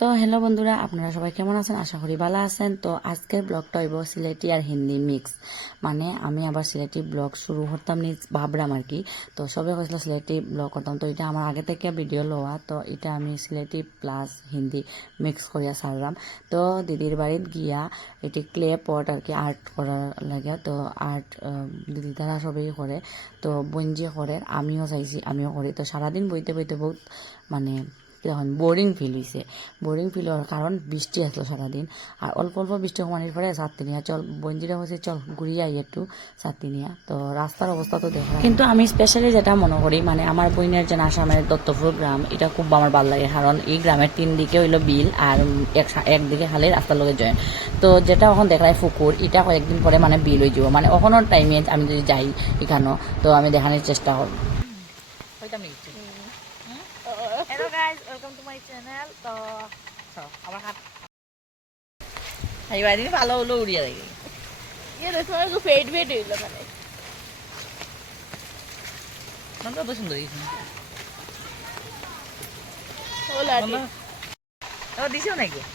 তো হ্যালো বন্ধুরা, আপনারা সবাই কেমন আছেন? আশা করি ভালো আছেন। তো আজকের ব্লগটা হইব সিলেটি আর হিন্দি মিক্স মানে আমি আবার সিলেটি ব্লগ শুরু করতাম নি ভাবলাম আর কি। তো সবে কইছিল সিলেটি ব্লগ করতাম। তো এটা আমার আগে থেকে ভিডিও লওয়া। তো এটা আমি সিলেটি প্লাস হিন্দি মিক্স করিয়া ছাড়লাম। তো দিদির বাড়িত গিয়া এটি ক্লে পট আর কি আর্ট করার লাগে তো আর্ট দিদি তারা সবেই করে। তো বঞ্জি করে, আমিও চাইছি, আমিও করি। তো সারাদিন বইতে বইতে বহুত মানে তখন বোরিং ফিল হয়েছে বোরিং ফিল হওয়ার কারণ বৃষ্টি আসলো সারাদিন। আর অল্প অল্প বৃষ্টি কমানির পরে সাতটিনিয়া চল বঞ্জিরা হয়েছে চল ঘুরিয়ে আই একটু সাতটিনিয়া তো রাস্তার অবস্থা তো দেখা কিন্তু আমি স্পেশালি যেটা মনে করি মানে আমার বইনের যে আসামের দত্তপুর গ্রাম এটা খুব আমার ভালো লাগে। কারণ এই গ্রামের তিন দিকে হইল বিল আর এক একদিকে খালি রাস্তার লগে জয়েন। তো যেটা এখন দেখায় পুকুর এটা কয়েকদিন পরে মানে বিল হয়ে যাব। মানে ওখানোর টাইমে আমি যদি যাই এখানেও তো আমি দেখানোর চেষ্টা করব। Hello guys, welcome to my channel. তো আমার হাত এইবার দিন ভালো হলো উড়িয়ে দেখি ये देखो मेरे को फेड वेट हुई लो मैंने মনটা তো সুন্দর হয়েছে वो लाठी ও দিছো নাকি ये है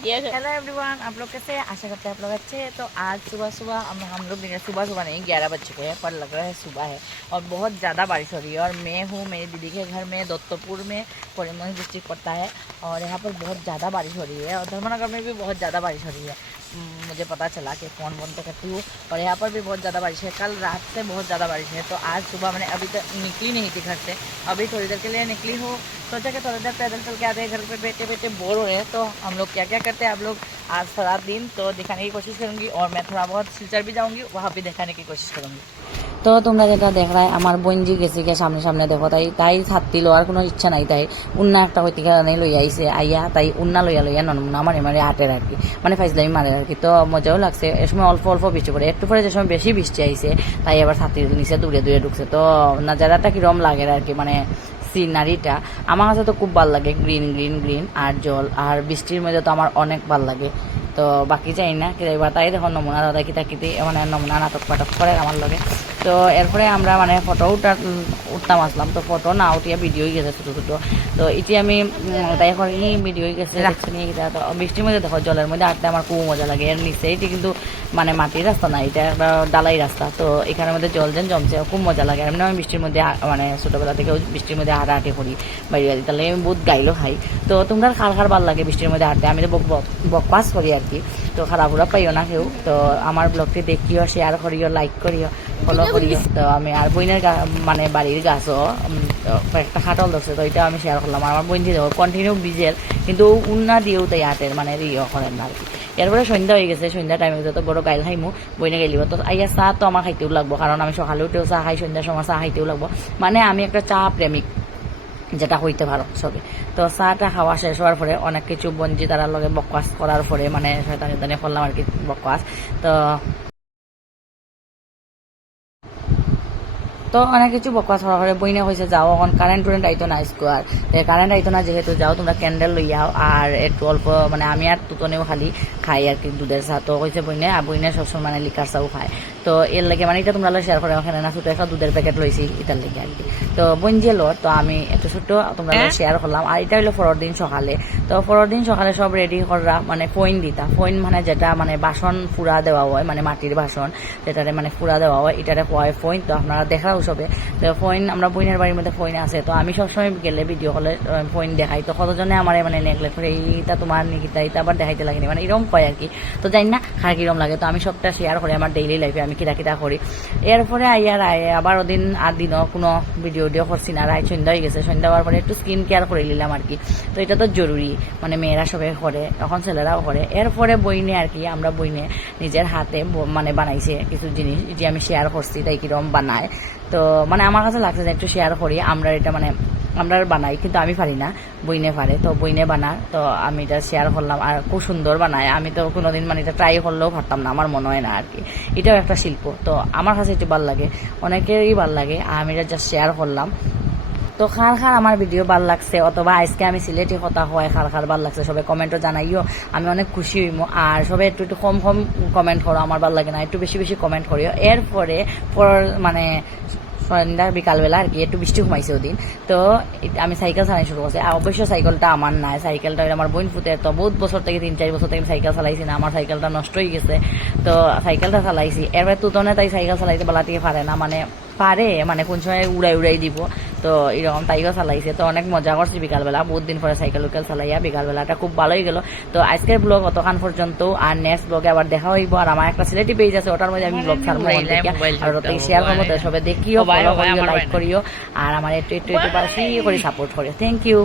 हेलो एवरीवन आप लोग कैसे हैं? आशा करते हैं आप लोग अच्छे हैं। तो आज सुबह सुबह हम हम लोग मेरे सुबह सुबह नहीं, ग्यारह बज चुके हैं, पर लग रहा है सुबह है और बहुत ज़्यादा बारिश हो रही है। और मैं हूँ, मेरी दीदी के घर में, दत्तपुर में परिमोहन डिस्ट्रिक्ट पड़ता है और यहाँ पर बहुत ज़्यादा बारिश हो रही है और धर्मनगर में भी बहुत ज़्यादा बारिश हो रही है। मुझे पता चला कि फ़ोन वोन तो करती हूँ और यहाँ पर भी बहुत ज़्यादा बारिश है। कल रात से बहुत ज़्यादा बारिश है। तो आज सुबह मैंने अभी तक निकली नहीं थी घर से। अभी थोड़ी देर के लिए निकली हूँ। सोचा कि थोड़ी देर पैदल चल के आते हैं। घर पर बैठे बैठे बोर हो रहे हैं। तो हम लोग क्या क्या करते हैं? आप लोग आज सारा दिन तो दिखाने की कोशिश करूंगी और मैं थोड़ा बहुत सिलचर भी जाऊंगी वहाँ भी दिखाने की कोशिश करूंगी তো তোমরা যেটা দেখলাই আমার বঞ্জি গেছি গে সামনে সামনে দেখো তাই তাই ছাত্রী লওয়ার কোনো ইচ্ছা নাই তাই উন্না একটা হইতে কারণে লই আইছে আইয়া তাই উন্না লইয়া লইয়া ননমুনা মারে মারে আটের আর কি মানে ফাইজলামি মারে আর কি তো মজাও লাগছে এ সময় অল্প অল্প বৃষ্টি পড়ে একটু পরে যে সময় বেশি বৃষ্টি আইছে তাই আবার ছাত্রী নিচে দূরে দূরে ঢুকছে তো নাজারাটা কিরম লাগে আর কি মানে সিনারিটা আমার কাছে তো খুব ভালো লাগে গ্রিন গ্রিন গ্রিন আর জল আর বৃষ্টির মধ্যে তো আমার অনেক ভালো লাগে। তো বাকি চাই না এবার তাই দেখো নমুনা দাদা কিতা কিতি এমন নমুনা নাটক পাটক করে আমার লগে। তো এরপরে আমরা মানে ফটো উঠা উঠতাম আসলাম। তো ফটো না উঠিয়া ভিডিও গেছে ছোটো ছোটো। তো এটি আমি তাই করে ভিডিও গেছে দেখছি নিয়ে গেছে তো বৃষ্টির মধ্যে দেখো জলের মধ্যে আটতে আমার খুব মজা লাগে। এর নিচে এটি কিন্তু মানে মাটির রাস্তা না এটা একটা ডালাই রাস্তা। তো এখানের মধ্যে জল যেন জমছে খুব মজা লাগে। এমনি আমি বৃষ্টির মধ্যে মানে ছোটোবেলা থেকে বৃষ্টির মধ্যে হাঁটাহাঁটি করি বাইরে বাড়ি। তাহলে আমি বহুত গাইলো খাই। তো তোমরা খার খার ভালো লাগে বৃষ্টির মধ্যে হাঁটতে? আমি তো বক বক বক পাস করি আর কি। তো খারাপ পাইও না কেউ। তো আমার ব্লগটি দেখিও শেয়ার করিও লাইক করিও। ফলো করিও তো আমি আর বইনের মানে বাড়ির গাছও একটা খাটল ধরছে, তো এটা আমি শেয়ার করলাম। আমার বোন দিয়ে কন্টিনিউ বিজের, কিন্তু উন্না দিয়েও তাই হাটের মানে ইয়ে করেন না আর কি। এরপরে সন্ধ্যা হয়ে গেছে, সন্ধ্যা টাইমে তো বড় গাইল খাইমু বইনে গেলিব তো আইয়া চাহ তো আমার খাইতেও লাগবো, কারণ আমি সকালে উঠেও চাহ খাই, সন্ধ্যার সময় চাহ খাইতেও লাগবো। মানে আমি একটা চা প্রেমিক, যেটা হইতে পারো সবে। তো চাটা খাওয়া শেষ হওয়ার পরে অনেক কিছু বঞ্জি তারার লগে বকওয়াস করার পরে মানে শয়তানি করলাম আর কি বকওয়াস তো তো অনেক কিছু বকওয়াস করার পরে বইনে কইছে যাও এখন কারেন্ট টুরেন্ট আইতো না স্কোয়ার কারেন্ট আইতো না যেহেতু যাও তোমরা ক্যান্ডেল লই যাও আর একটু অল্প মানে আমি আর তুতনেও খালি খাই আর কি দুধের চা তো কইছে বইনে আর বইনে সবসময় মানে লিকার চাও খায়। তো এর লাগে মানে এটা তোমরা শেয়ার করে ওখানে না ছোটো একটা দুধের প্যাকেট লইছি এটার লেগে আর কি। তো বঞ্জে লো তো আমি একটু ছোট্ট তোমরা শেয়ার করলাম আর এটা হলো পরের দিন সকালে। তো পরের দিন সকালে সব রেডি করা মানে ফইন দিতা। ফইন মানে যেটা মানে বাসন ফুরা দেওয়া হয় মানে মাটির বাসন যেটারে মানে ফুরা দেওয়া হয় এটারে কয় ফইন তো আপনারা দেখা সবে তো ফইন, আমরা বইনের বাড়ির মধ্যে ফইন আছে। তো আমি সবসময় গেলে ভিডিও কলে ফইন দেখাই। তো কতজনে আমার মানে নেগলেক্ট করে, এইটা তোমার নিকিতা এইটা আবার দেখাইতে লাগেনি। মানে এরকম কয় আর কি। তো জানি না খার কিরম লাগে। তো আমি সবটা শেয়ার করি আমার ডেইলি লাইফে আমি কিরা কিরা। করি এরপরে আইয়ার আয় আবার ওদিন আর দিনও কোনো ভিডিও ভিডিও করছি না। রায় সন্ধ্যা হয়ে গেছে। সন্ধ্যা হওয়ার পরে একটু স্কিন কেয়ার করে নিলাম আর কি। তো এটা তো জরুরি। মানে মেয়েরা সবাই করে, এখন ছেলেরাও করে। এরপরে বইনে আর কি, আমরা বইনে নিজের হাতে মানে বানাইছে কিছু জিনিস যে আমি শেয়ার করছি, তাই কিরম বানায়। তো মানে আমার কাছে লাগছে যে একটু শেয়ার করি, আমরা এটা মানে আমরা বানাই, কিন্তু আমি পারি না, বইনে পারে, তো বইনে বানা তো আমি এটা শেয়ার করলাম, আর খুব সুন্দর বানায়, আমি তো কোনোদিন মানে এটা ট্রাই করলেও পারতাম না, আমার মনে হয় না আর কি। এটাও একটা শিল্প, তো আমার কাছে একটু ভালো লাগে, অনেকেরই ভালো লাগে, আমি এটা জাস্ট শেয়ার করলাম। তো খার খার আমার ভিডিও ভালো লাগছে, অথবা আজকে আমি সিলেটি কথা হয় খার খার ভালো লাগছে সবাই কমেন্টও জানাইও, আমি অনেক খুশি হইমো। আর সবাই একটু একটু কম কম কমেন্ট করো, আমার ভালো লাগে না, একটু বেশি বেশি কমেন্ট করিও। এরপরে, পর মানে সন্ধ্যা বিকালবেলা আর কি, একটু বৃষ্টি ঘুমাইছে ওদিন। তো আমি সাইকেল চালাই শুরু করছি। আর অবশ্য সাইকেলটা আমার নাই সাইকেলটা আমার বোন ফুটে তো বহুত বছর থেকে, তিন চার বছর থেকে আমি সাইকেল চালাইছি না আমার সাইকেলটা নষ্ট হয়ে গেছে। তো সাইকেলটা চালাইছি। এরপরে তুতনে তাই সাইকেল চালাইতে বেলা থেকে পারে না মানে পারে মানে কোন সময় উড়াই উড়াই দিব। তো এরকম তাইও চালাইছে তো অনেক মজা করছি বিকালবেলা। বহুত দিন পরে সাইকেল উইকেল চালাইয়া বিকালবেলাটা খুব ভালোই গেল। তো আজকের ব্লগ অতখান পর্যন্ত আর নেক্সট ব্লগে আবার দেখা হইব। আর আমার একটা সিলেটি পেজ আছে ওটার মধ্যে আমি ব্লগ ছাড়বো আর ওটাই শেয়ার করব তো সবাই দেখিও ফলো করিও লাইক। করিও। আর আমার একটু একটু একটু বেশি করে সাপোর্ট করিও থ্যাংক ইউ